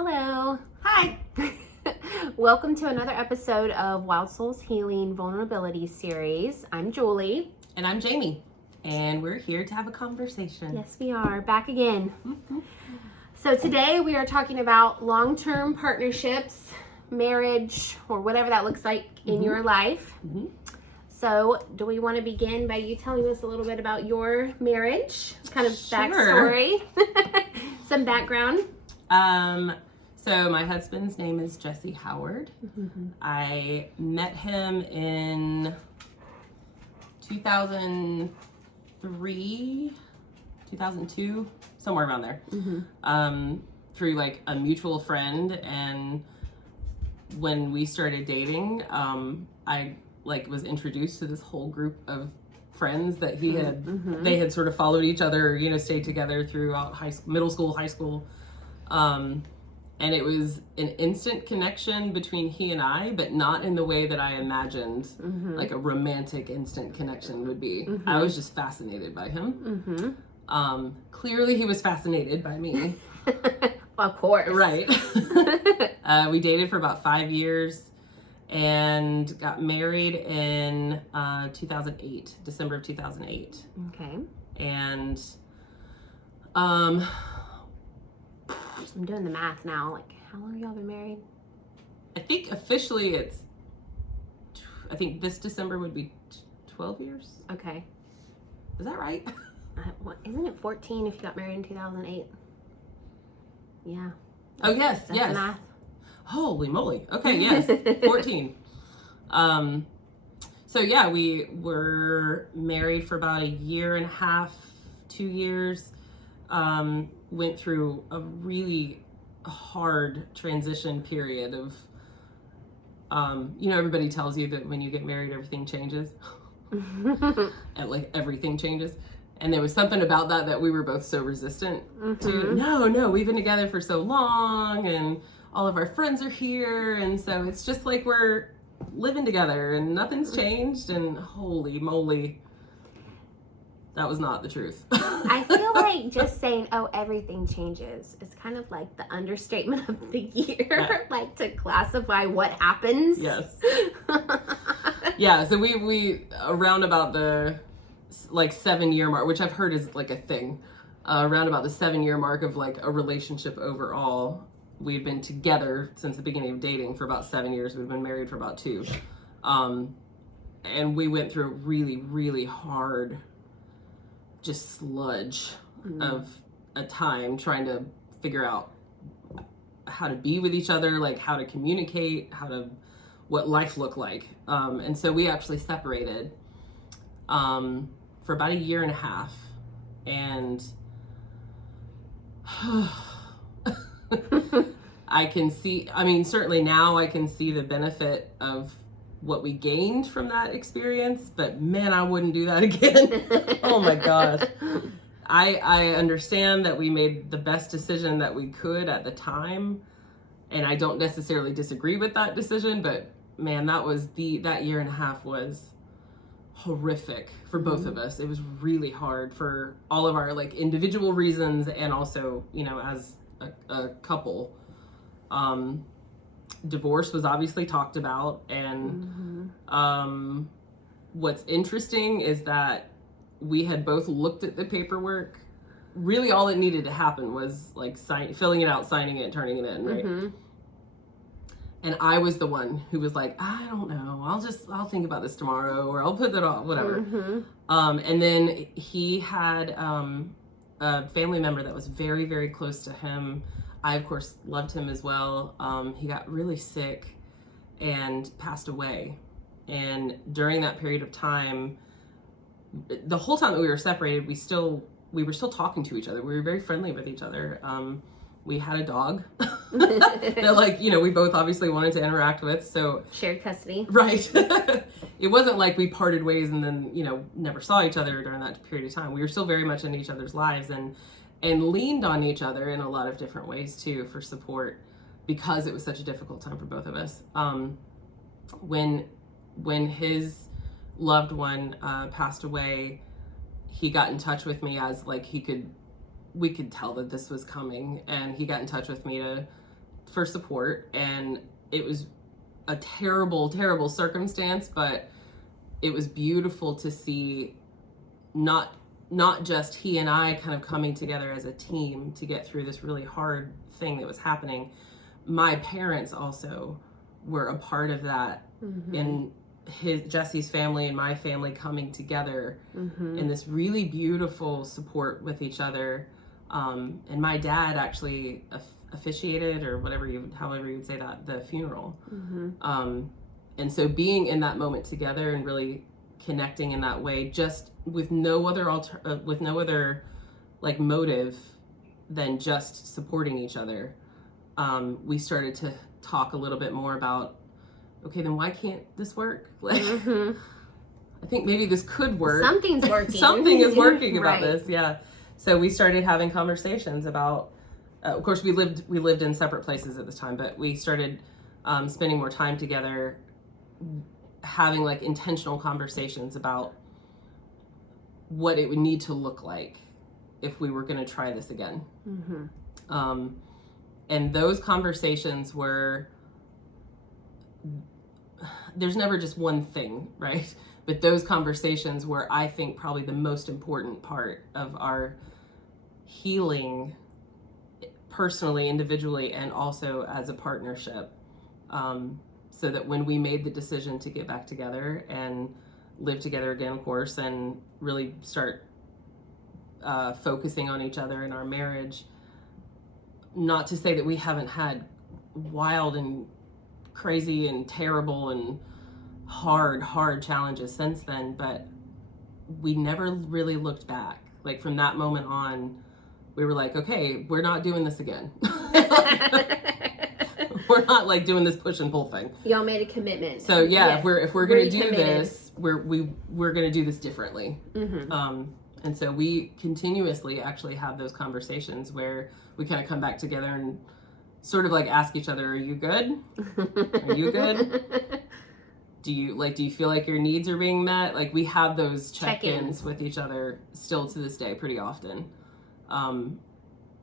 Hello. Hi. Welcome to another episode of Wild Souls Healing Vulnerability Series. I'm Julie. And I'm Jamie. And we're here to have a conversation. Yes, we are. Back again. So today we are talking about long-term partnerships, marriage, or whatever that looks like in your life. So do we want to begin by you telling us a little bit about your marriage? Kind of backstory. Some background. So my husband's name is Jesse Howard. I met him in 2003, 2002, somewhere around there, through like a mutual friend. And when we started dating, I was introduced to this whole group of friends that he had, they had sort of followed each other, stayed together throughout middle school, high school. And it was an instant connection between he and I, but not in the way that I imagined like a romantic instant connection would be. I was just fascinated by him. Clearly he was fascinated by me. Of course. Right. We dated for about 5 years and got married in 2008, December of 2008. Okay. And I'm doing the math now. Like, how long have y'all been married? I think officially I think this December would be 12 years. Okay. Is that right? Isn't it 14 if you got married in 2008? Yeah. Oh, yes, That's yes. math. Holy moly. Okay, yes, 14. So yeah, we were married for about a year and a half, 2 years. Went through a really hard transition period of, everybody tells you that when you get married, everything changes. And like everything changes. And there was something about that we were both so resistant to. No, we've been together for so long and all of our friends are here. And so it's just like we're living together and nothing's changed. And holy moly, that was not the truth. I feel like just saying, oh, everything changes is kind of like the understatement of the year, like to classify what happens. Yes. Yeah, so we around about the 7-year mark, which I've heard is like a thing, around about the 7-year mark of like a relationship overall. We've been together since the beginning of dating for about 7 years. We've been married for about 2. And we went through a really, really hard just sludge of a time trying to figure out how to be with each other, like how to communicate, what life looked like. And so we actually separated for about a year and a half. And certainly now I can see the benefit of what we gained from that experience, but man, I wouldn't do that again. Oh my gosh. I understand that we made the best decision that we could at the time, and I don't necessarily disagree with that decision, but man, that year and a half was horrific for both of us. It was really hard for all of our like individual reasons and also, as a couple. Divorce was obviously talked about, and what's interesting is that we had both looked at the paperwork. Really all it needed to happen was like filling it out, signing it, turning it in, right? And I was the one who was like, I don't know, I'll think about this tomorrow, or I'll put that off, whatever. And then he had a family member that was very, very close to him. I, of course, loved him as well. He got really sick and passed away. And during that period of time, the whole time that we were separated, we were still talking to each other. We were very friendly with each other. We had a dog that we both obviously wanted to interact with. So shared custody. Right. It wasn't like we parted ways and then, never saw each other during that period of time. We were still very much in each other's lives and leaned on each other in a lot of different ways too for support, because it was such a difficult time for both of us. When his loved one passed away, he got in touch with me as like we could tell that this was coming, and he got in touch with me for support, and it was a terrible, terrible circumstance, but it was beautiful to see not just he and I kind of coming together as a team to get through this really hard thing that was happening. My parents also were a part of that, in Jesse's family and my family coming together in this really beautiful support with each other. And my dad actually officiated, or however you would say that, the funeral. And so being in that moment together and really connecting in that way, just with no other like motive than just supporting each other, we started to talk a little bit more about, okay, then why can't this work? Like, I think maybe this could work. Something's working. Something is working about Right. this. Yeah. So we started having conversations about, of course, we lived in separate places at this time, but we started spending more time together, having like intentional conversations about what it would need to look like if we were going to try this again. And those conversations were, there's never just one thing, right? But those conversations were, I think, probably the most important part of our healing, personally, individually, and also as a partnership. So that when we made the decision to get back together and live together again, of course, and really start focusing on each other in our marriage, not to say that we haven't had wild and crazy and terrible and hard challenges since then, but we never really looked back. Like from that moment on, we were like, okay, we're not doing this again. We're not like doing this push and pull thing. Y'all made a commitment. So yeah, Yes. if we're gonna do Recommitted. this, we're gonna do this differently. And so we continuously actually have those conversations where we kind of come back together and sort of like ask each other, are you good? Are you good? Do you feel like your needs are being met? Like we have those check-ins with each other still to this day pretty often.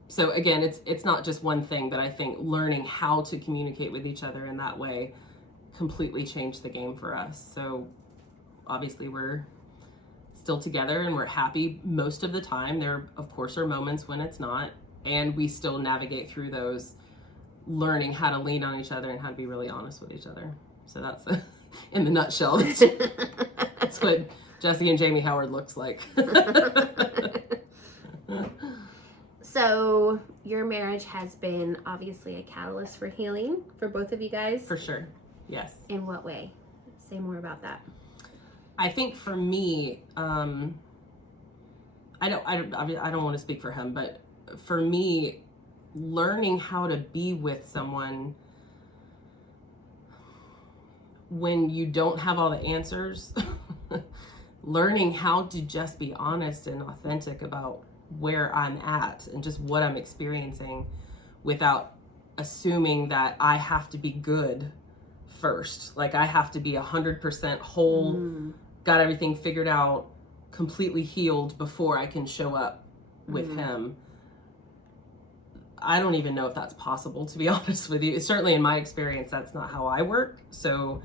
So again, it's not just one thing, but I think learning how to communicate with each other in that way completely changed the game for us. So obviously we're still together and we're happy most of the time. There, of course, are moments when it's not, and we still navigate through those, learning how to lean on each other and how to be really honest with each other. So that's in the nutshell. That's what Jesse and Jamie Howard looks like. So your marriage has been obviously a catalyst for healing for both of you guys. For sure. Yes. In what way? Say more about that. I think for me, I don't want to speak for him, but for me, learning how to be with someone when you don't have all the answers, learning how to just be honest and authentic about where I'm at and just what I'm experiencing without assuming that I have to be good first. Like I have to be 100% whole, got everything figured out, completely healed before I can show up with him. I don't even know if that's possible, to be honest with you. Certainly in my experience, that's not how I work. So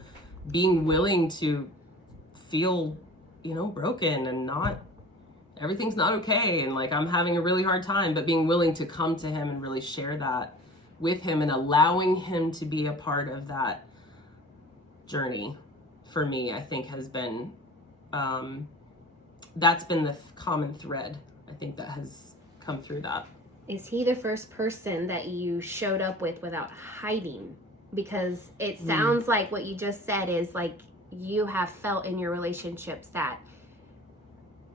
being willing to feel, broken and not, everything's not okay. And like, I'm having a really hard time, but being willing to come to him and really share that with him and allowing him to be a part of that journey for me, I think has been, that's been the common thread, I think, that has come through that. Is he the first person that you showed up with without hiding? Because it sounds like what you just said is like you have felt in your relationships that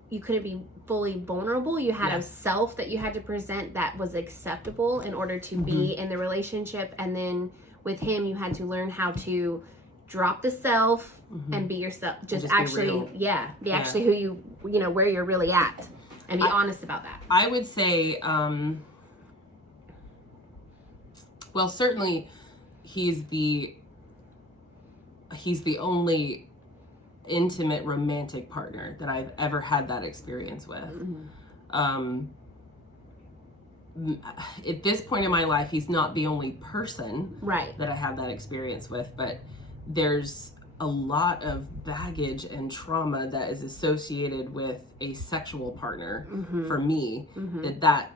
you couldn't be fully vulnerable. You had a self that you had to present that was acceptable in order to be in the relationship. And then with him, you had to learn how to drop the self and be yourself. Just actually, be actually who you where you're really at. And be honest about that. I would say, well, certainly he's the only intimate romantic partner that I've ever had that experience with. at this point in my life, he's not the only person Right. that I have that experience with, but there's a lot of baggage and trauma that is associated with a sexual partner for me, that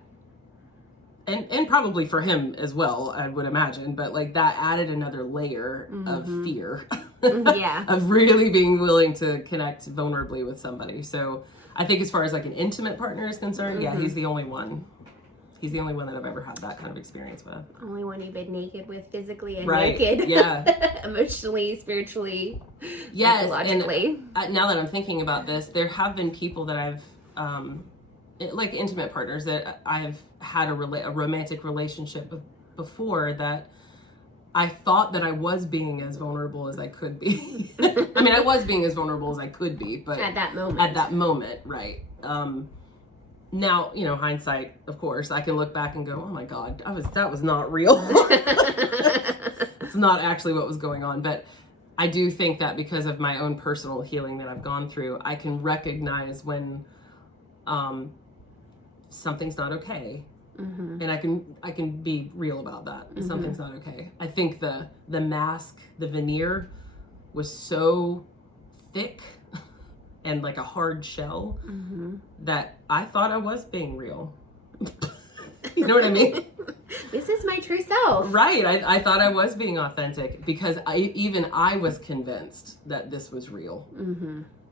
and probably for him as well, I would imagine, but like that added another layer of fear Yeah. of really being willing to connect vulnerably with somebody. So I think as far as like an intimate partner is concerned, yeah, he's the only one. He's the only one that I've ever had that kind of experience with. Only one you've been naked with physically and Right. naked. Yeah. Emotionally, spiritually, Yes. psychologically. And now that I'm thinking about this, there have been people that I've, like intimate partners that I've had a romantic relationship with before that I thought that I was being as vulnerable as I could be. I mean, I was being as vulnerable as I could be, but At that moment. Right. Now, you know, hindsight, of course, I can look back and go, oh my God, that was not real. It's not actually what was going on. But I do think that because of my own personal healing that I've gone through, I can recognize when something's not okay. And I can be real about that. Something's not okay. I think the mask, the veneer was so thick and like a hard shell that I thought I was being real. You know what I mean? This is my true self. Right. I thought I was being authentic because I was convinced that this was real.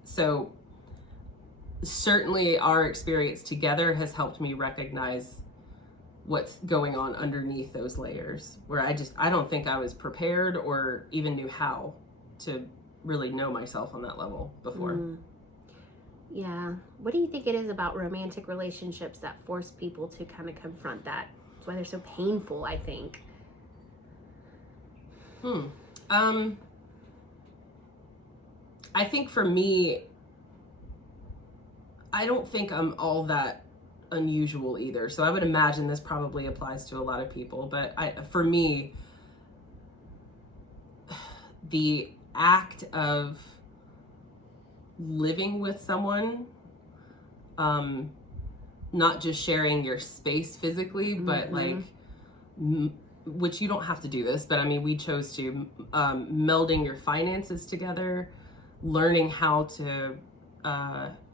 So certainly our experience together has helped me recognize what's going on underneath those layers, where I don't think I was prepared or even knew how to really know myself on that level before. Yeah. What do you think it is about romantic relationships that force people to kind of confront that? That's why they're so painful, I think. I think for me, I don't think I'm all that unusual either. So I would imagine this probably applies to a lot of people, but for me, the act of living with someone, not just sharing your space physically, but like, which you don't have to do this, but I mean, we chose to, melding your finances together, learning how to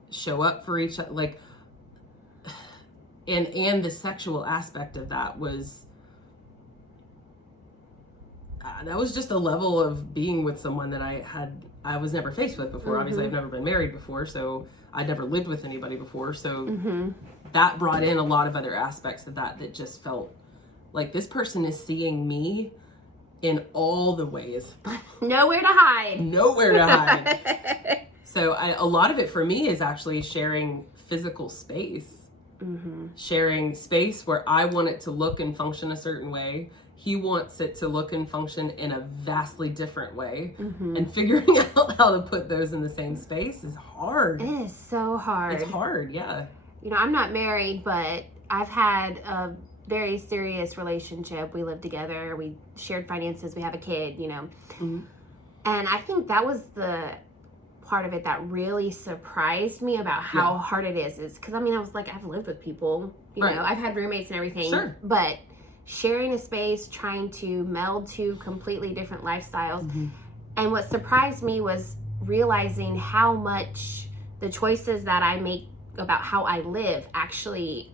show up for each other, like, and the sexual aspect of that was just a level of being with someone that I was never faced with before. Obviously, I've never been married before, so I'd never lived with anybody before. So that brought in a lot of other aspects of that just felt like this person is seeing me in all the ways. Nowhere to hide. Nowhere to hide. So a lot of it for me is actually sharing physical space. Sharing space where I want it to look and function a certain way. He wants it to look and function in a vastly different way. And figuring out how to put those in the same space is hard. It is so hard. It's hard, yeah. You know, I'm not married, but I've had a very serious relationship. We live together. We shared finances. We have a kid, you know. And I think that was the part of it that really surprised me about how hard it is because I mean, I was like, I've lived with people, you know, I've had roommates and everything, but sharing a space, trying to meld two completely different lifestyles. And what surprised me was realizing how much the choices that I make about how I live actually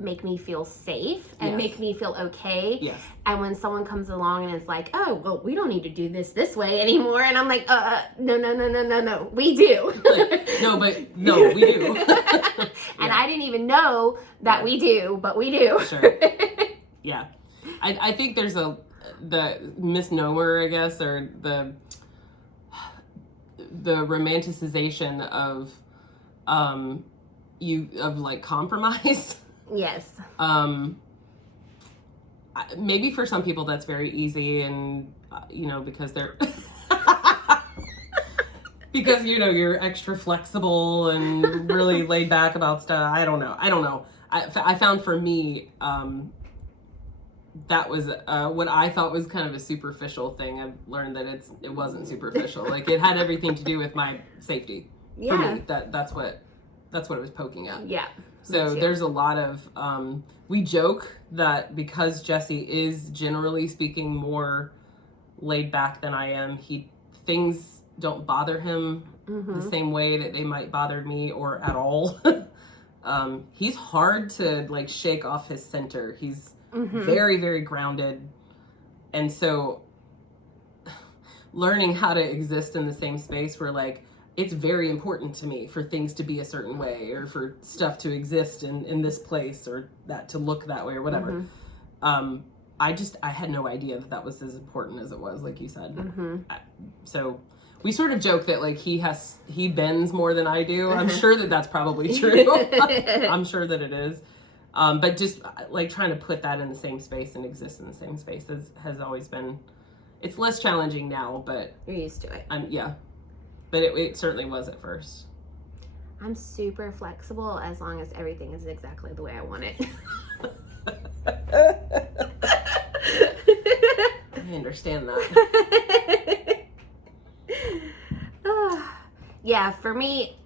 make me feel safe and make me feel okay. And when someone comes along and is like, oh, well, we don't need to do this way anymore. And I'm like, no, we do. No, we do. And I didn't even know that we do, but we do. Sure. Yeah. I think there's the misnomer, I guess, or the romanticization of like compromise. Yes. Maybe for some people that's very easy, and you know, because they're because you know you're extra flexible and really laid back about stuff. I don't know. I found for me that was what I thought was kind of a superficial thing. I've learned that it wasn't superficial. Like it had everything to do with my safety. For me, that's what it was poking at. Yeah. So there's a lot of, we joke that because Jesse is generally speaking more laid back than I am, things don't bother him the same way that they might bother me or at all. He's hard to like shake off his center. He's very, very grounded. And so learning how to exist in the same space where like, it's very important to me for things to be a certain way or for stuff to exist in this place or that to look that way or whatever. I had no idea that was as important as it was, like you said. So we sort of joke that like he bends more than I do. I'm sure that that's probably true. I'm sure that it is. But just like trying to put that in the same space and exist in the same space has always been, it's less challenging now, but you're used to it. Yeah. But it certainly was at first. I'm super flexible as long as everything is exactly the way I want it. I understand that. Yeah, for me,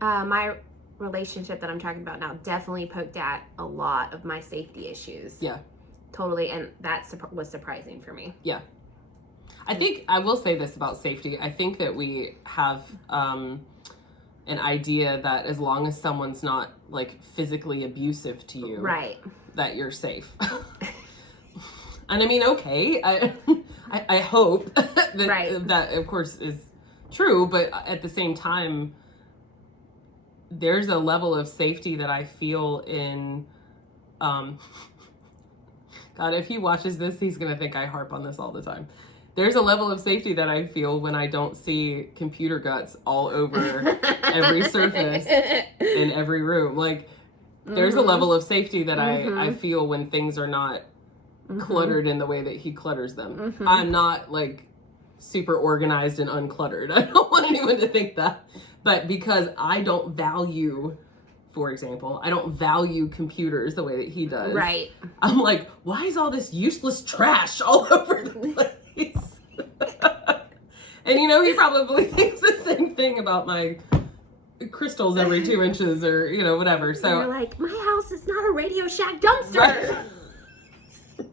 my relationship that I'm talking about now definitely poked at a lot of my safety issues. Yeah. Totally, and that was surprising for me. Yeah. I think I will say this about safety. I think that we have an idea that as long as someone's not like physically abusive to you, right, that you're safe. And I mean, okay, I hope that right. that of course is true, but at the same time, there's a level of safety that I feel in. God, if he watches this, he's gonna think I harp on this all the time. There's a level of safety that I feel when I don't see computer guts all over every surface in every room. Like, there's a level of safety that I feel when things are not cluttered in the way that he clutters them. I'm not, like, super organized and uncluttered. I don't want anyone to think that. But because I don't value, for example, I don't value computers the way that he does. Right. I'm like, why is all this useless trash all over the place? And you know, he probably thinks the same thing about my crystals every 2 inches or, you know, whatever. So you're like, my house is not a Radio Shack dumpster.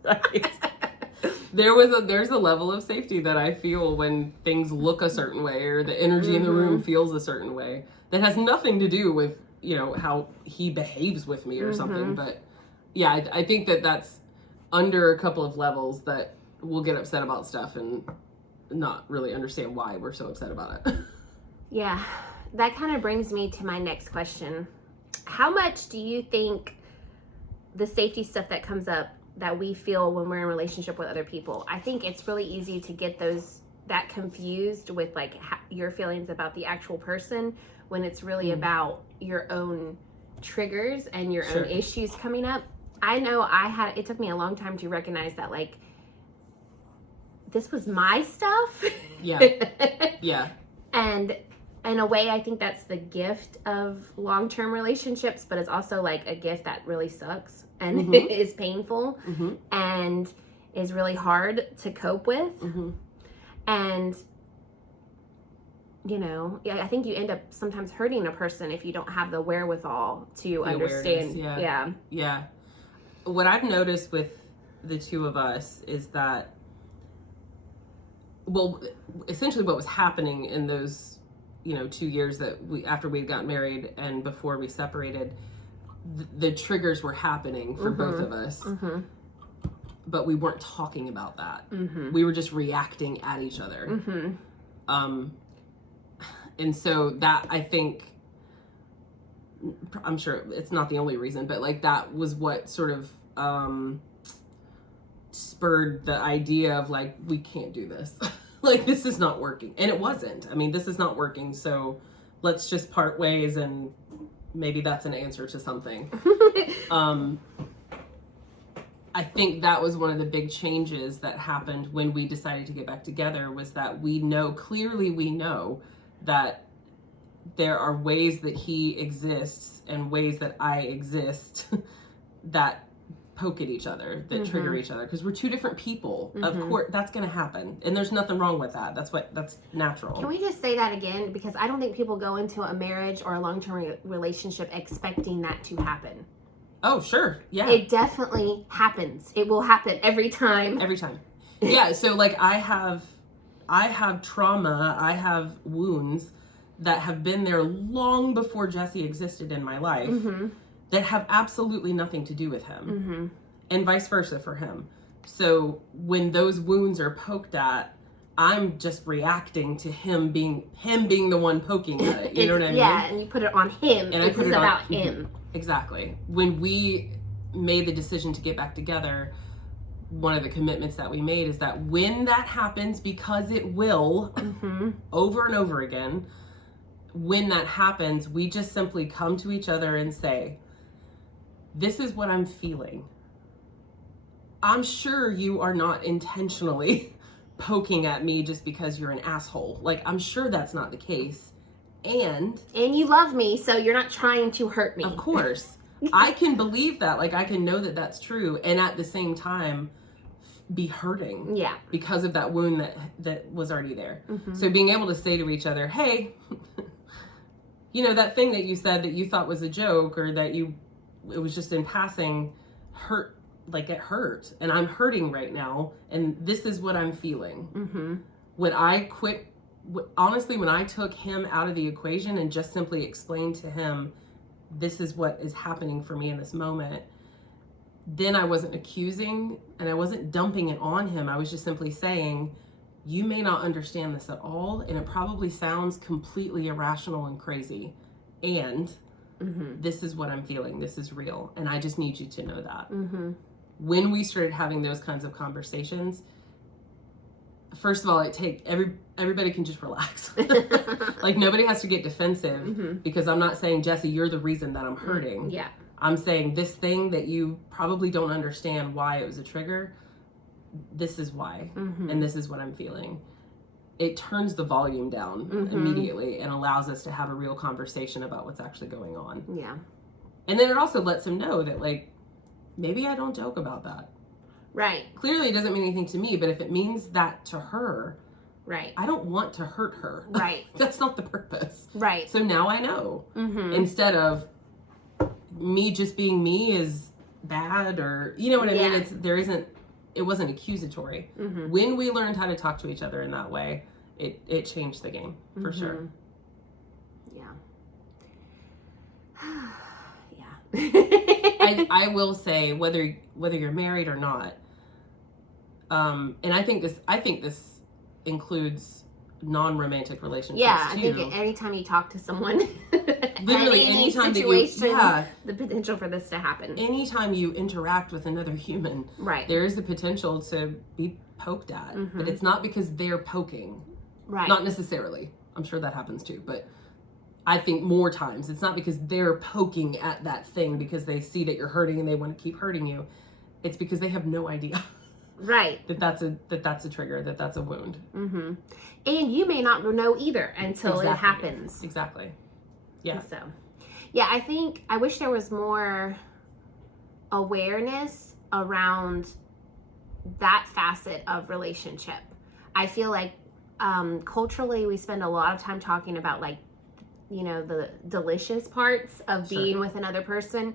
Right. There's a level of safety that I feel when things look a certain way or the energy in the room feels a certain way that has nothing to do with, you know, how he behaves with me or something. But yeah, I think that that's under a couple of levels that we'll get upset about stuff and not really understand why we're so upset about it. Yeah, that kind of brings me to my next question. How much do you think the safety stuff that comes up that we feel when we're in a relationship with other people, I think it's really easy to get that confused with like your feelings about the actual person when it's really about your own triggers and your own issues coming up. I know it took me a long time to recognize that like this was my stuff. Yeah. Yeah. And in a way, I think that's the gift of long-term relationships, but it's also like a gift that really sucks and is painful and is really hard to cope with. And, you know, I think you end up sometimes hurting a person if you don't have the wherewithal to understand. Yeah. What I've noticed with the two of us is that, well, essentially what was happening in those, you know, 2 years that after we got married and before we separated, the triggers were happening for both of us, but we weren't talking about that. We were just reacting at each other. And so that, I think, I'm sure it's not the only reason, but like that was what sort of spurred the idea of like, we can't do this. Like, this is not working. And it wasn't. I mean, this is not working. So let's just part ways and maybe that's an answer to something. I think that was one of the big changes that happened when we decided to get back together, was that we know that there are ways that he exists and ways that I exist that poke at each other, that trigger each other, because we're two different people. Of course, that's going to happen, and there's nothing wrong with that. That's natural. Can we just say that again? Because I don't think people go into a marriage or a long-term relationship expecting that to happen. Oh, sure. Yeah. It definitely happens. It will happen every time. Every time. Yeah. So like I have trauma, I have wounds that have been there long before Jesse existed in my life that have absolutely nothing to do with him, and vice versa for him. So when those wounds are poked at, I'm just reacting to him being the one poking at it. You know what I mean? Yeah, and you put it on him. And it's about him. Exactly. When we made the decision to get back together, one of the commitments that we made is that when that happens, because it will, over and over again, when that happens, we just simply come to each other and say, this is what I'm feeling. I'm sure you are not intentionally poking at me just because you're an asshole. Like, I'm sure that's not the case. And you love me, so you're not trying to hurt me. Of course. I can believe that. Like, I can know that that's true. And at the same time, be hurting. Yeah. Because of that wound that was already there. So being able to say to each other, hey, you know, that thing that you said that you thought was a joke, or that it was just in passing, hurt. Like, it hurt, and I'm hurting right now, and this is what I'm feeling. When I quit, honestly, when I took him out of the equation and just simply explained to him, this is what is happening for me in this moment, then I wasn't accusing and I wasn't dumping it on him. I was just simply saying, you may not understand this at all, and it probably sounds completely irrational and crazy, and this is what I'm feeling. This is real, and I just need you to know that. When we started having those kinds of conversations, first of all, everybody can just relax. Like, nobody has to get defensive, because I'm not saying, Jesse, you're the reason that I'm hurting. Yeah. I'm saying this thing that you probably don't understand why it was a trigger, this is why, and this is what I'm feeling. It turns the volume down immediately and allows us to have a real conversation about what's actually going on. Yeah. And then it also lets him know that, like, maybe I don't joke about that. Right. Clearly it doesn't mean anything to me, but if it means that to her, right, I don't want to hurt her. Right. That's not the purpose. Right. So now I know. Instead of me just being me is bad, or, you know what I mean? It wasn't accusatory. When we learned how to talk to each other in that way, it changed the game, for sure. Yeah. I will say, whether you're married or not, and I think this includes non-romantic relationships too. I think anytime you talk to someone, literally any situation, the potential for this to happen. Anytime you interact with another human, right, there is the potential to be poked at, but it's not because they're poking. Right. Not necessarily. I'm sure that happens too, but I think more times it's not because they're poking at that thing because they see that you're hurting and they want to keep hurting you. It's because they have no idea. Right. That's a trigger, that's a wound. And you may not know either until it happens. Exactly. Yeah. So, yeah, I wish there was more awareness around that facet of relationship. I feel like culturally we spend a lot of time talking about, like, you know, the delicious parts of being with another person,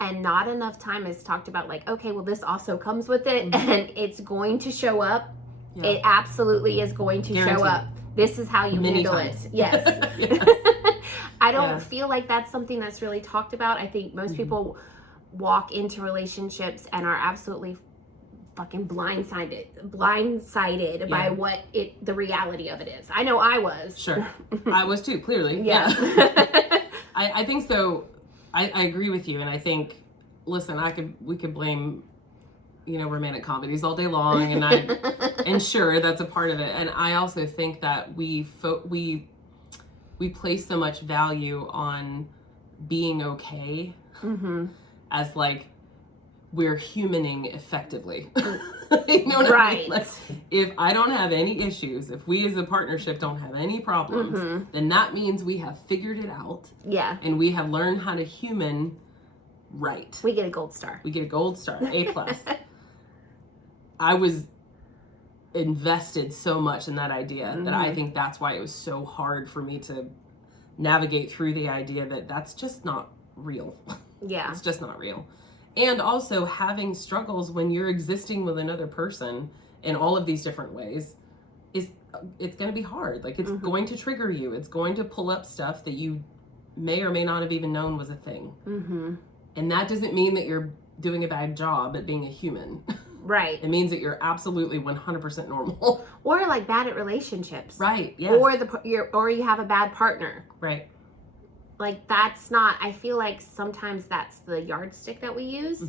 and not enough time is talked about, like, okay, well, this also comes with it, and it's going to show up. It absolutely is going to show up. This is how you handle it. Yes. I don't feel like that's something that's really talked about. I think most people walk into relationships and are absolutely fucking blindsided by what the reality of it is. I know I was. Sure. I was too, clearly. Yeah. I think so. I agree with you, and I think, listen, we could blame, you know, romantic comedies all day long, and and sure, that's a part of it. And I also think that we place so much value on being okay, as, like, we're humaning effectively. You know what I mean? Like, if I don't have any issues, if we as a partnership don't have any problems, then that means we have figured it out. Yeah. And we have learned how to human right. We get a gold star. We get a gold star, A+. I was invested so much in that idea that I think that's why it was so hard for me to navigate through the idea that that's just not real. Yeah. It's just not real. And also having struggles when you're existing with another person in all of these different ways it's going to be hard. Like it's going to trigger you. It's going to pull up stuff that you may or may not have even known was a thing. And that doesn't mean that you're doing a bad job at being a human. Right. It means that you're absolutely 100% normal. Or like bad at relationships. Right. Yes. Or you have a bad partner. Right. Like that's not, I feel like sometimes that's the yardstick that we use.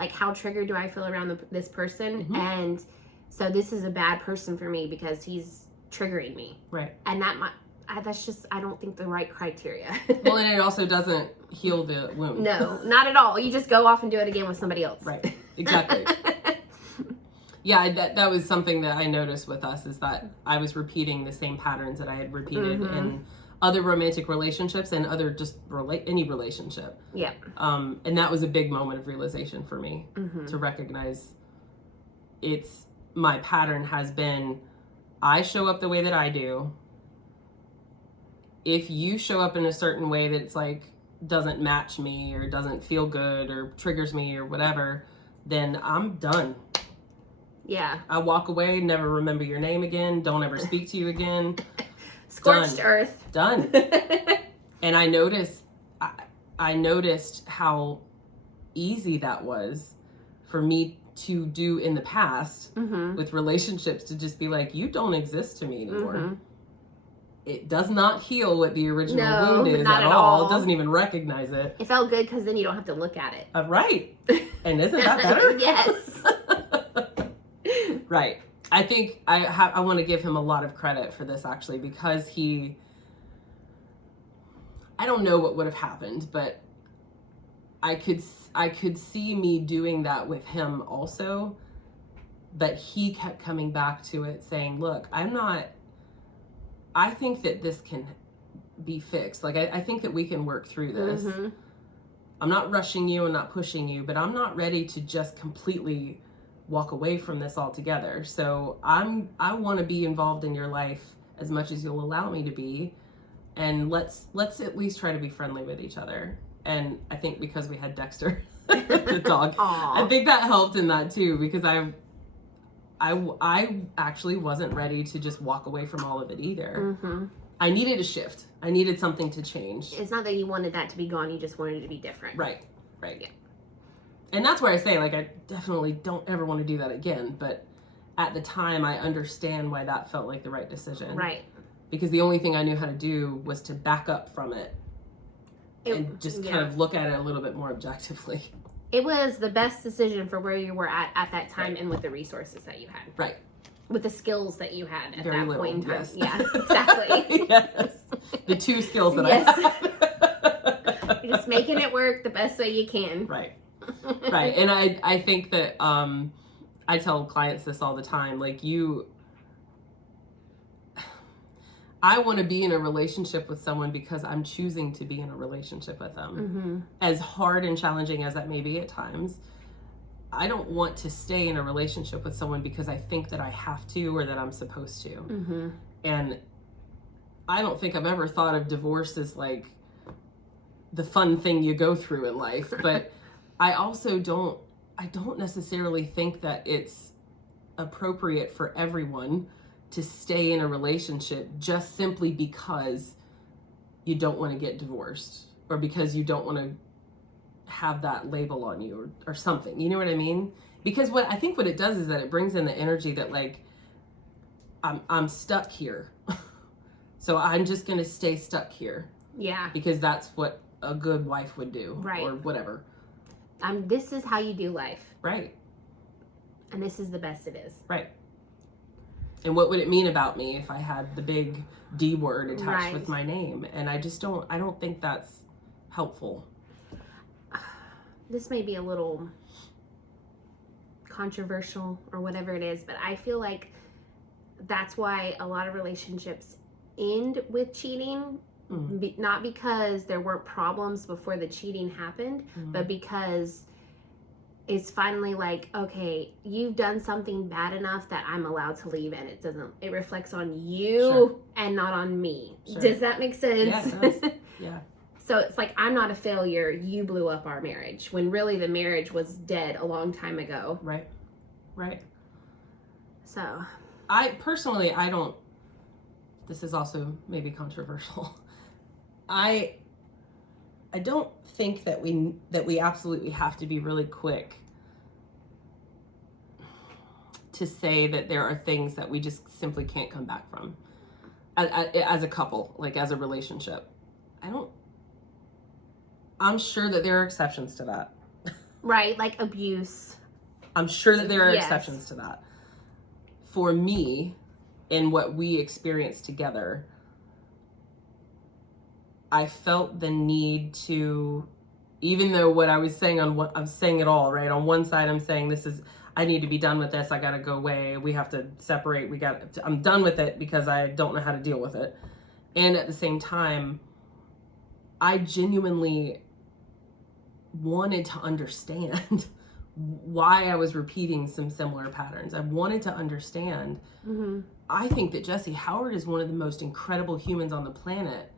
Like how triggered do I feel around this person? And so this is a bad person for me because he's triggering me. Right. And that's just, I don't think the right criteria. Well, and it also doesn't heal the wound. No, not at all. You just go off and do it again with somebody else. Right. Exactly. Yeah, that was something that I noticed with us, is that I was repeating the same patterns that I had repeated in other romantic relationships and other just any relationship. Yeah. And that was a big moment of realization for me to recognize my pattern has been, I show up the way that I do. If you show up in a certain way that's like doesn't match me or doesn't feel good or triggers me or whatever, then I'm done. Yeah. I walk away, never remember your name again, don't ever speak to you again. Scorched Done. earth. Done. And I noticed how easy that was for me to do in the past with relationships, to just be like, you don't exist to me anymore. It does not heal what the original wound is not at all. It doesn't even recognize it. It felt good because then you don't have to look at it. Right. And isn't that better? Yes. Right. I think I want to give him a lot of credit for this, actually, because I don't know what would have happened, but I could see me doing that with him also, but he kept coming back to it saying, look, I think that this can be fixed. Like, I think that we can work through this. I'm not rushing you and not pushing you, but I'm not ready to just completely walk away from this altogether. So I want to be involved in your life as much as you'll allow me to be. And let's at least try to be friendly with each other. And I think because we had Dexter, the dog, I think that helped in that too, because I actually wasn't ready to just walk away from all of it either. I needed a shift. I needed something to change. It's not that you wanted that to be gone, you just wanted it to be different. Right. Yeah. And that's where I say, like, I definitely don't ever want to do that again. But at the time, I understand why that felt like the right decision. Right. Because the only thing I knew how to do was to back up from it and just kind of look at it a little bit more objectively. It was the best decision for where you were at that time, and with the resources that you had. Right. With the skills that you had at Very that little, point in time. yes. Yeah, exactly. Yes. The two skills that I have. You're just making it work the best way you can. Right. Right. And I think that I tell clients this all the time. Like, I want to be in a relationship with someone because I'm choosing to be in a relationship with them. As hard and challenging as that may be at times, I don't want to stay in a relationship with someone because I think that I have to or that I'm supposed to. And I don't think I've ever thought of divorce as like the fun thing you go through in life, but I also don't necessarily think that it's appropriate for everyone to stay in a relationship just simply because you don't want to get divorced or because you don't want to have that label on you or something. You know what I mean? Because what it does is that it brings in the energy that, like, I'm stuck here. So I'm just going to stay stuck here. Yeah. Because that's what a good wife would do. Right. Or whatever. This is how you do life. Right. And this is the best it is. Right. And what would it mean about me if I had the big D word attached with my name? And I don't think that's helpful. This may be a little controversial or whatever it is, but I feel like that's why a lot of relationships end with cheating, Not because there weren't problems before the cheating happened, but because it's finally like, okay, you've done something bad enough that I'm allowed to leave, and it reflects on you and not on me. Sure. Does that make sense? Yeah, it does. Yeah. So it's like, I'm not a failure. You blew up our marriage, when really the marriage was dead a long time ago. Right. Right. So I personally, this is also maybe controversial. I don't think that we absolutely have to be really quick to say that there are things that we just simply can't come back from as a couple, like as a relationship. I'm sure that there are exceptions to that. Right, like abuse. I'm sure that there are exceptions to that. For me, in what we experienced together, I felt the need to, even though what I was saying I'm saying it all, right? On one side, I'm saying I need to be done with this. I got to go away. We have to separate. I'm done with it because I don't know how to deal with it. And at the same time, I genuinely wanted to understand why I was repeating some similar patterns. I wanted to understand. I think that Jesse Howard is one of the most incredible humans on the planet.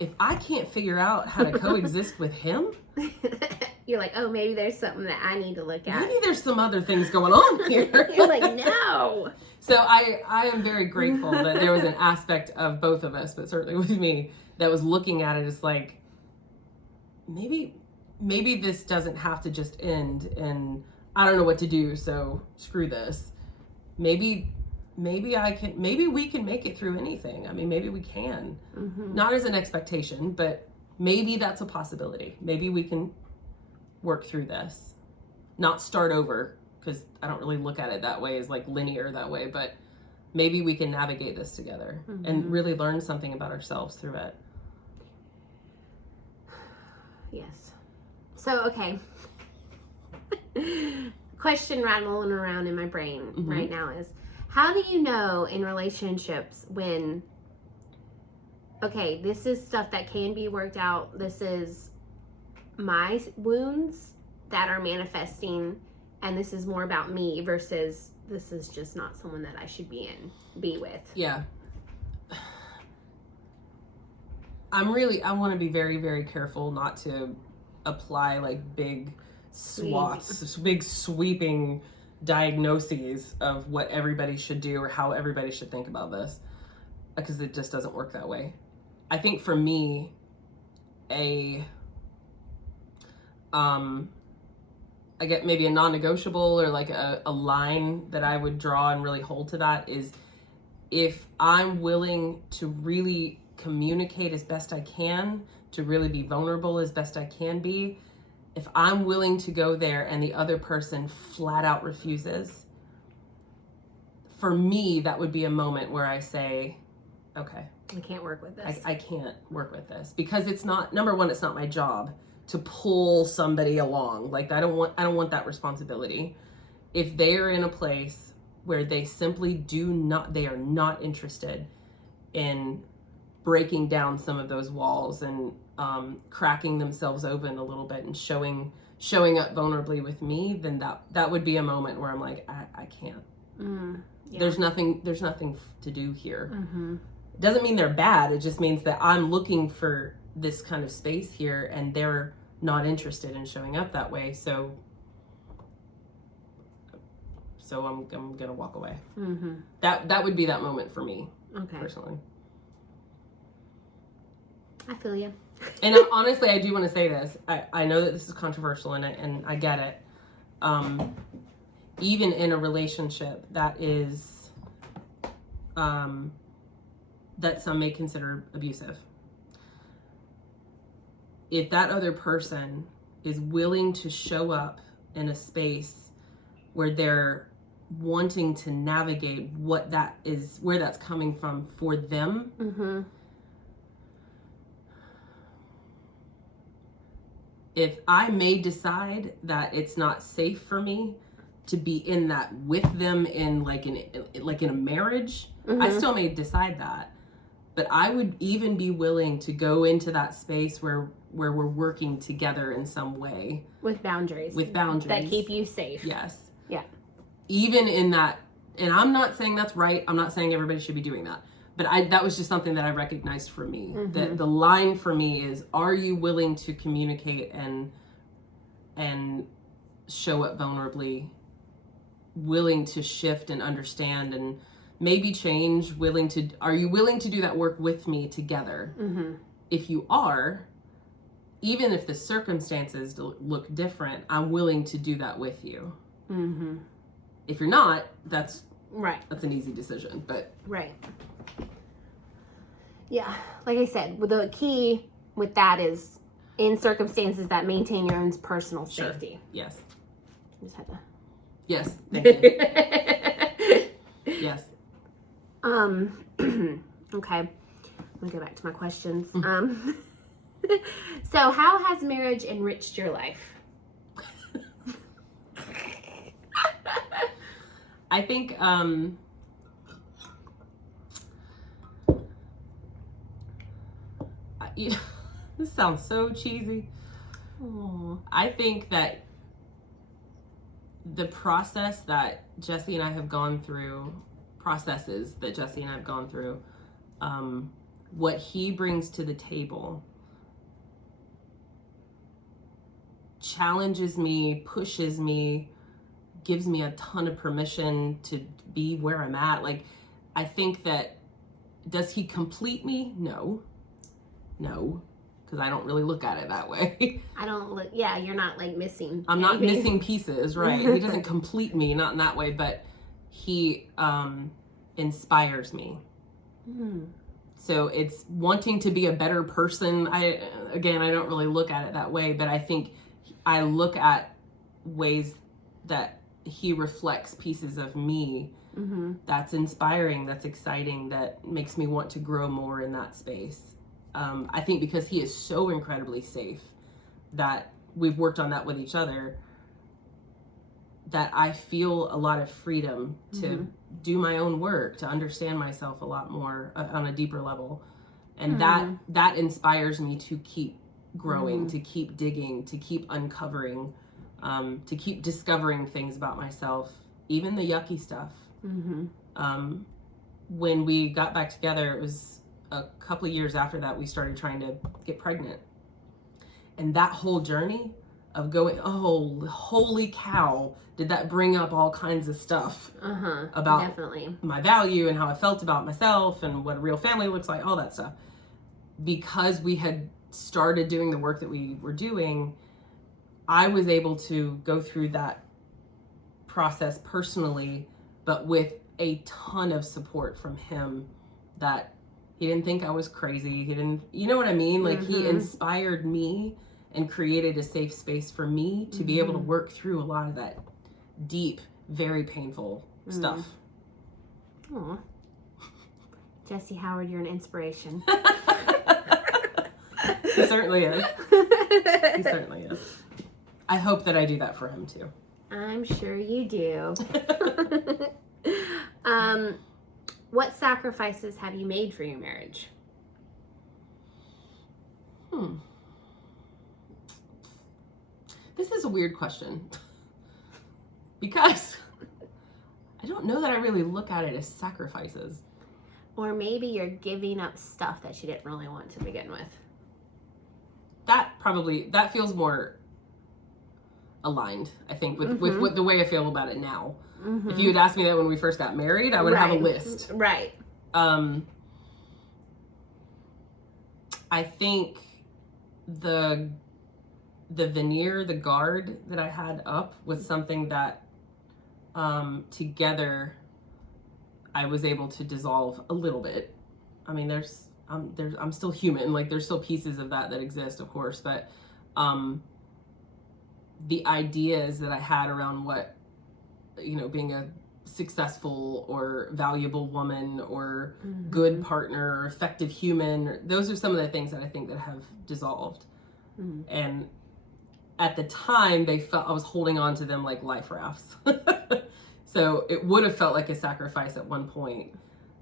If I can't figure out how to coexist with him, you're like, oh, maybe there's something that I need to look at. Maybe there's some other things going on here. You're like, no. So I am very grateful that there was an aspect of both of us, but certainly with me, that was looking at it as like, maybe this doesn't have to just end and I don't know what to do, so screw this. Maybe we can make it through anything. I mean, maybe we can. Not as an expectation, but maybe that's a possibility. Maybe we can work through this. Not start over, because I don't really look at it that way, as like linear that way, but maybe we can navigate this together and really learn something about ourselves through it. Yes. So, okay. Question rattling around in my brain right now is, how do you know in relationships when, okay, this is stuff that can be worked out, this is my wounds that are manifesting, and this is more about me versus this is just not someone that I should be with? Yeah. I want to be very, very careful not to apply like big swaths, big sweeping diagnoses of what everybody should do or how everybody should think about this, because it just doesn't work that way. I think for me, I get maybe a non-negotiable or like a line that I would draw and really hold to that is, if I'm willing to really communicate as best I can, to really be vulnerable as best I can be, if I'm willing to go there and the other person flat out refuses, for me, that would be a moment where I say, okay, I can't work with this. I can't work with this, because it's not, number one, it's not my job to pull somebody along. Like, I don't want that responsibility. If they are in a place where they simply they are not interested in breaking down some of those walls and cracking themselves open a little bit and showing up vulnerably with me, then that would be a moment where I'm like, I can't. Yeah. There's nothing to do here. It doesn't mean they're bad. It just means that I'm looking for this kind of space here and they're not interested in showing up that way. So I'm gonna walk away. That would be that moment for me. Okay. Personally. I feel you. And honestly, I do want to say this. I know that this is controversial and I get it. Even in a relationship that is, that some may consider abusive, if that other person is willing to show up in a space where they're wanting to navigate what that is, where that's coming from for them, if I may decide that it's not safe for me to be in that with them in like in a marriage, I still may decide that. but I would even be willing to go into that space where we're working together in some way. With boundaries. That keep you safe. Yes. Yeah. Even in that, and I'm not saying that's right. I'm not saying everybody should be doing that. But that was just something that I recognized for me. Mm-hmm. That the line for me is, are you willing to communicate and show up vulnerably, willing to shift and understand and maybe change, are you willing to do that work with me together? Mm-hmm. If you are, even if the circumstances look different, I'm willing to do that with you. Mm-hmm. If you're not, that's an easy decision, but. Right. Yeah, like I said, the key with that is in circumstances that maintain your own personal safety. Yes. I just had to. Yes. Thank you. Yes. Okay. Let me go back to my questions. So how has marriage enriched your life? I think this sounds so cheesy. I think that the processes that Jesse and I have gone through, what he brings to the table challenges me, pushes me, gives me a ton of permission to be where I'm at. Like, I think that, does he complete me? No, because I don't really look at it that way. You're not like missing. I'm not missing pieces, right? He doesn't complete me, not in that way, but he inspires me. So it's wanting to be a better person. I don't really look at it that way, but I think I look at ways that he reflects pieces of me. That's inspiring, that's exciting, that makes me want to grow more in that space. I think because he is so incredibly safe, that we've worked on that with each other, that I feel a lot of freedom to do my own work, to understand myself a lot more on a deeper level. And that inspires me to keep growing, to keep digging, to keep uncovering, to keep discovering things about myself, even the yucky stuff. When we got back together, it was a couple of years after that we started trying to get pregnant. And that whole journey of going, oh, holy cow, did that bring up all kinds of stuff about definitely my value and how I felt about myself and what a real family looks like, all that stuff. Because we had started doing the work that we were doing, I was able to go through that process personally, but with a ton of support from him, that he didn't think I was crazy. He didn't, you know what I mean? Like, he inspired me and created a safe space for me to be able to work through a lot of that deep, very painful stuff. Aw. Jesse Howard, you're an inspiration. He certainly is. He certainly is. I hope that I do that for him too. I'm sure you do. What sacrifices have you made for your marriage? This is a weird question. Because I don't know that I really look at it as sacrifices. Or maybe you're giving up stuff that you didn't really want to begin with. That feels more aligned, I think, with what the way I feel about it now. If you had asked me that when we first got married, I would have a list. Right. I think the veneer, the guard that I had up was something that together I was able to dissolve a little bit. I mean, I'm still human. Like, there's still pieces of that exist, of course, but the ideas that I had around what, being a successful or valuable woman or good partner or effective human, those are some of the things that I think that have dissolved. And at the time, they felt I was holding on to them like life rafts. So it would have felt like a sacrifice at one point.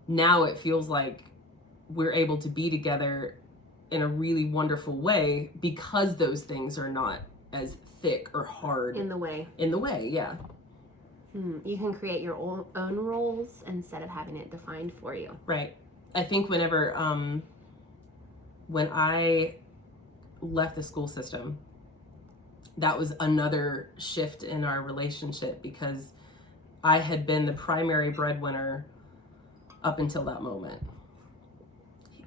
Now it feels like we're able to be together in a really wonderful way because those things are not as thick or hard in the way. Yeah. You can create your own roles instead of having it defined for you. Right. I think whenever when I left the school system, that was another shift in our relationship, because I had been the primary breadwinner up until that moment.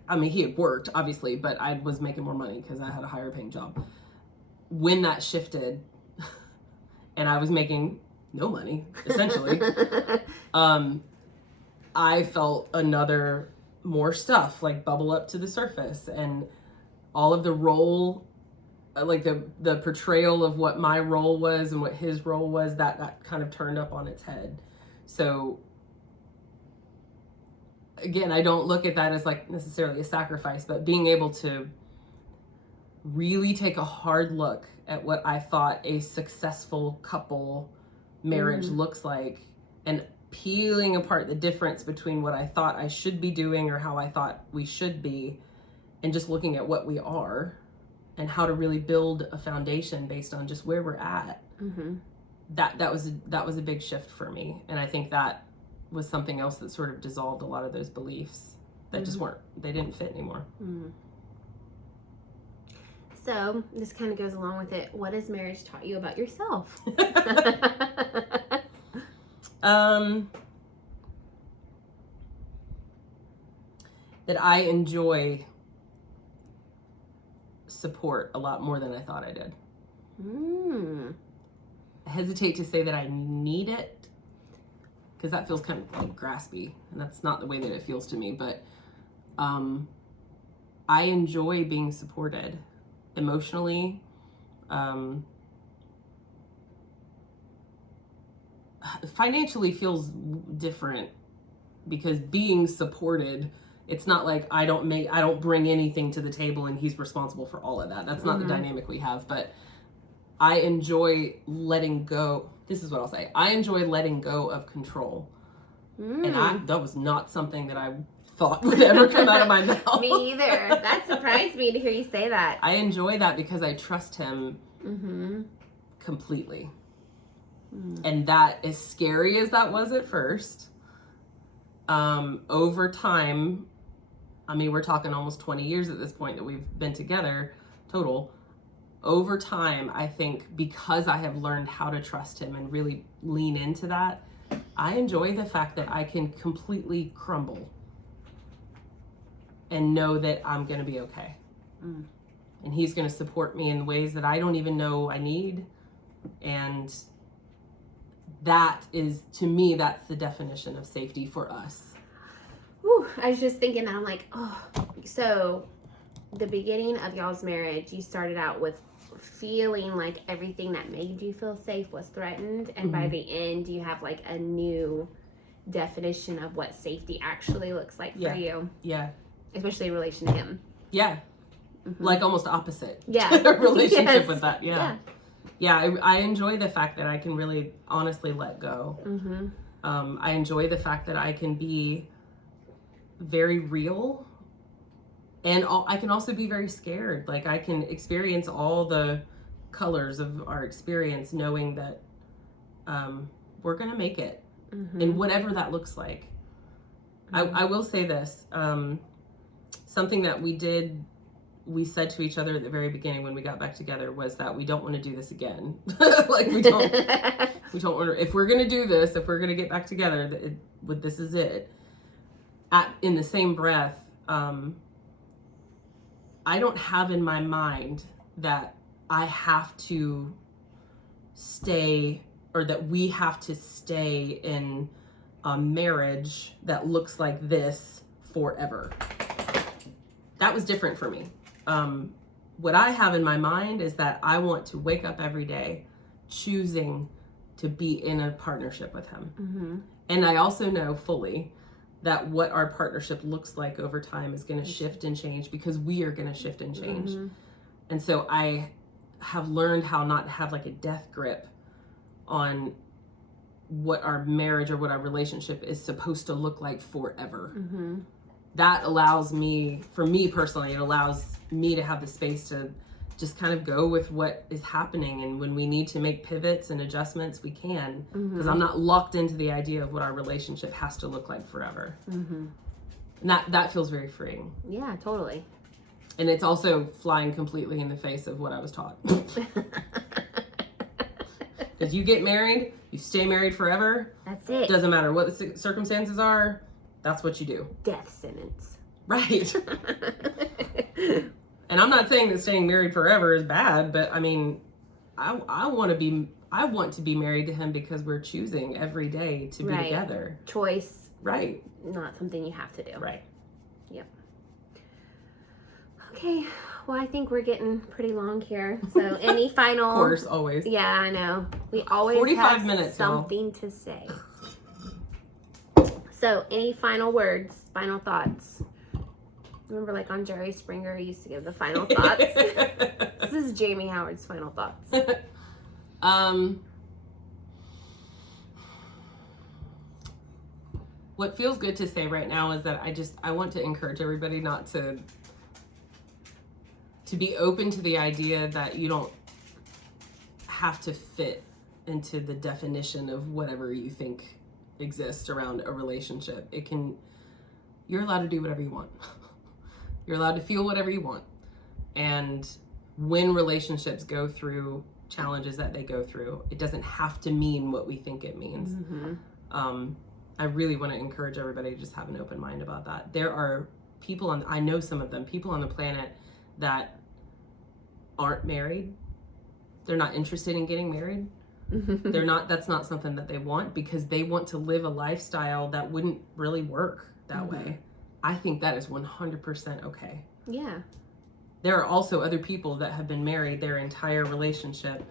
I mean, he had worked, obviously, but I was making more money because I had a higher paying job. When that shifted and I was making no money, essentially, I felt another more stuff like bubble up to the surface, and all of the role, like the portrayal of what my role was and what his role was, that got kind of turned up on its head. So again, I don't look at that as like necessarily a sacrifice, but being able to really take a hard look at what I thought a successful couple marriage looks like, and peeling apart the difference between what I thought I should be doing or how I thought we should be, and just looking at what we are and how to really build a foundation based on just where we're at. That was a big shift for me, and I think that was something else that sort of dissolved a lot of those beliefs that just they didn't fit anymore. So this kind of goes along with it. What has marriage taught you about yourself? That I enjoy support a lot more than I thought I did. I hesitate to say that I need it, because that feels kind of like graspy, and that's not the way that it feels to me, but I enjoy being supported emotionally. Financially feels different, because being supported, it's not like I don't bring anything to the table and he's responsible for all of that. That's not the dynamic we have, but I enjoy letting go. This is what I'll say. I enjoy letting go of control. And that was not something that I thought would ever come out of my mouth. Me either. That surprised me to hear you say that. I enjoy that because I trust him completely. And that, as scary as that was at first, over time, I mean, we're talking almost 20 years at this point that we've been together total. Over time, I think because I have learned how to trust him and really lean into that, I enjoy the fact that I can completely crumble and know that I'm going to be okay. And he's going to support me in ways that I don't even know I need. And that is, to me, that's the definition of safety for us. Whew, I was just thinking that. I'm like, oh, so the beginning of y'all's marriage, you started out with feeling like everything that made you feel safe was threatened, and by the end you have like a new definition of what safety actually looks like for you. Yeah. Especially in relation to him. Yeah. Like almost opposite. Yeah. Relationship with that. Yeah, I enjoy the fact that I can really honestly let go. I enjoy the fact that I can be very real, and I can also be very scared. Like, I can experience all the colors of our experience, knowing that we're gonna make it, and whatever that looks like. I will say this, something that we said to each other at the very beginning when we got back together was that we don't want to do this again. Like, we don't want to, if we're going to do this, if we're going to get back together, this is it. In the same breath, I don't have in my mind that I have to stay, or that we have to stay in a marriage that looks like this forever. That was different for me. What I have in my mind is that I want to wake up every day choosing to be in a partnership with him. And I also know fully that what our partnership looks like over time is going to shift and change, because we are going to shift and change. And so I have learned how not to have like a death grip on what our marriage or what our relationship is supposed to look like forever. that allows me, for me personally, it allows me to have the space to just kind of go with what is happening. And when we need to make pivots and adjustments, we can, because I'm not locked into the idea of what our relationship has to look like forever. And that feels very freeing. Yeah, totally. And it's also flying completely in the face of what I was taught. If you get married, you stay married forever. That's it. Doesn't matter what the circumstances are. That's what you do. Death sentence. Right. And I'm not saying that staying married forever is bad, but I mean, I want to be married to him because we're choosing every day to be together. Choice. Right. Not something you have to do. Right. Yep. Okay. Well, I think we're getting pretty long here. So any final... Of course, always. Yeah, I know. We always 45 have minutes, something to say. So any final words, final thoughts? Remember, like on Jerry Springer, he used to give the final thoughts. This is Jamie Howard's final thoughts. What feels good to say right now is that I want to encourage everybody not to be open to the idea that you don't have to fit into the definition of whatever you think exists around a relationship. You're allowed to do whatever you want. You're allowed to feel whatever you want. And when relationships go through challenges that they go through, it doesn't have to mean what we think it means. I really want to encourage everybody to just have an open mind about that. There are people I know some of them, people on the planet that aren't married. They're not interested in getting married. That's not something that they want because they want to live a lifestyle that wouldn't really work that way. I think that is 100% okay. Yeah. There are also other people that have been married their entire relationship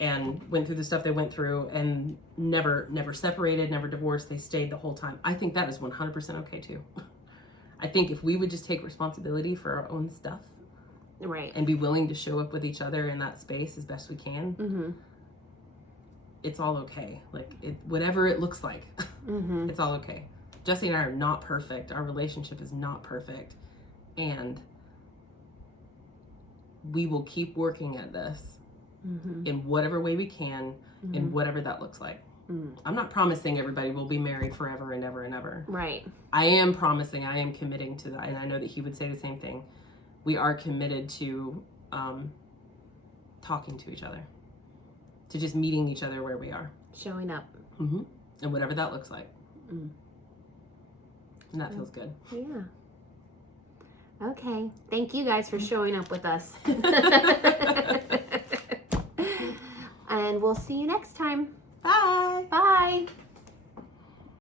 and went through the stuff they went through and never separated, never divorced. They stayed the whole time. I think that is 100% okay too. I think if we would just take responsibility for our own stuff, right, and be willing to show up with each other in that space as best we can, it's all okay. Like whatever it looks like, it's all okay. Jesse and I are not perfect. Our relationship is not perfect, and we will keep working at this in whatever way we can, in whatever that looks like. I'm not promising everybody will be married forever and ever and ever. Right. I am committing to that, and I know that he would say the same thing. We are committed to talking to each other, to just meeting each other where we are. Showing up. And whatever that looks like. And that feels good. Yeah. Okay. Thank you guys for showing up with us. And we'll see you next time. Bye. Bye.